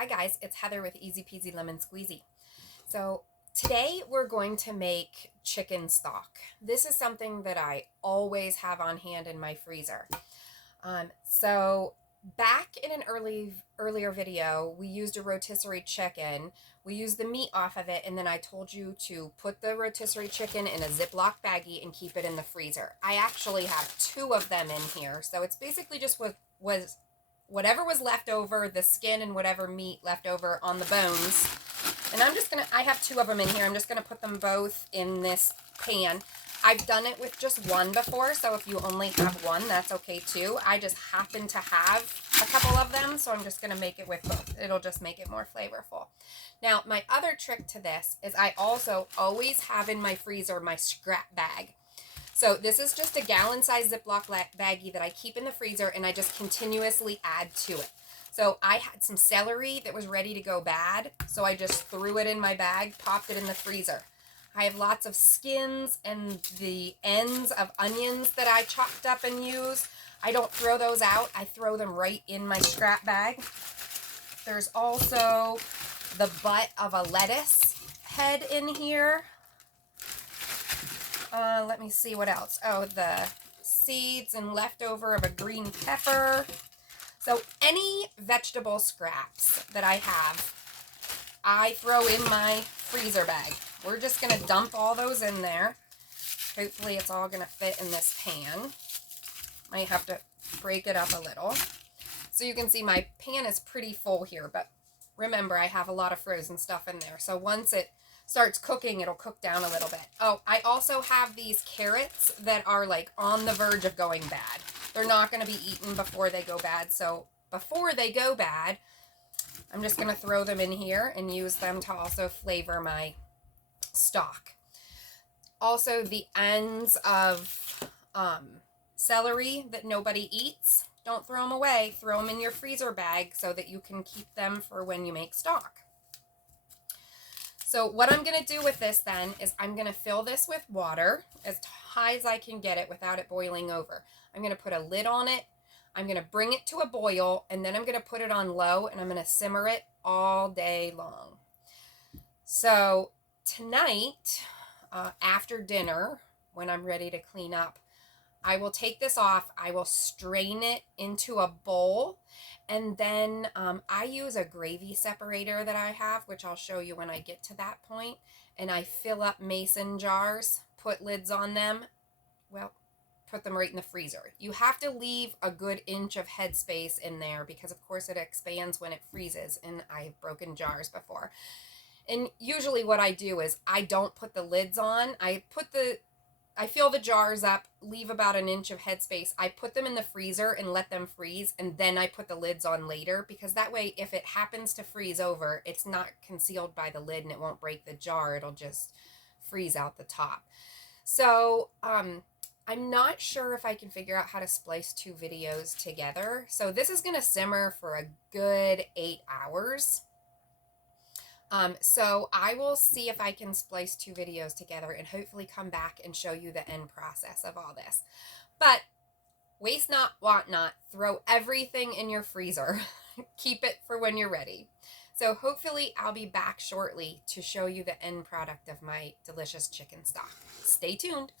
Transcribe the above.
Hi guys, it's Heather with Easy Peasy Lemon Squeezy. So today we're going to make chicken stock. This is something that I always have on hand in my freezer. So back in an earlier video, we used a rotisserie chicken. We used the meat off of it, and then I told you to put the rotisserie chicken in a Ziploc baggie and keep it in the freezer. I actually have two of them in here, so it's basically just was whatever was left over, the skin and whatever meat left over on the bones. And I have two of them in here. I'm just gonna put them both in this pan. I've done it with just one before, so if you only have one, that's okay too. I just happen to have a couple of them, so I'm just gonna make it with both. It'll just make it more flavorful. Now, my other trick to this is I also always have in my freezer my scrap bag. So this is just a gallon-sized Ziploc baggie that I keep in the freezer, and I just continuously add to it. So I had some celery that was ready to go bad, so I just threw it in my bag, popped it in the freezer. I have lots of skins and the ends of onions that I chopped up and use. I don't throw those out. I throw them right in my scrap bag. There's also the butt of a lettuce head in here. Let me see what else. Oh, the seeds and leftover of a green pepper. So any vegetable scraps that I have, I throw in my freezer bag. We're just going to dump all those in there. Hopefully it's all going to fit in this pan. Might have to break it up a little. So you can see my pan is pretty full here, but remember I have a lot of frozen stuff in there. So once it starts cooking, it'll cook down a little bit. Oh, I also have these carrots that are like on the verge of going bad. They're not going to be eaten before they go bad. So before they go bad, I'm just going to throw them in here and use them to also flavor my stock. Also, the ends of celery that nobody eats, don't throw them away. Throw them in your freezer bag so that you can keep them for when you make stock. So what I'm going to do with this then is I'm going to fill this with water as high as I can get it without it boiling over. I'm going to put a lid on it. I'm going to bring it to a boil, and then I'm going to put it on low, and I'm going to simmer it all day long. So tonight, after dinner, when I'm ready to clean up, I will take this off. I will strain it into a bowl, and then I use a gravy separator that I have, which I'll show you when I get to that point, and I fill up mason jars, put lids on them, well, put them right in the freezer. You have to leave a good inch of headspace in there because, of course, it expands when it freezes, and I've broken jars before. And usually what I do is I don't put the lids on. I fill the jars up, leave about an inch of headspace. I put them in the freezer and let them freeze, and then I put the lids on later, because that way if it happens to freeze over, it's not concealed by the lid and it won't break the jar. It'll just freeze out the top. So I'm not sure if I can figure out how to splice two videos together. So this is going to simmer for a good 8 hours. So I will see if I can splice two videos together and hopefully come back and show you the end process of all this. But waste not, want not, throw everything in your freezer. Keep it for when you're ready. So hopefully I'll be back shortly to show you the end product of my delicious chicken stock. Stay tuned.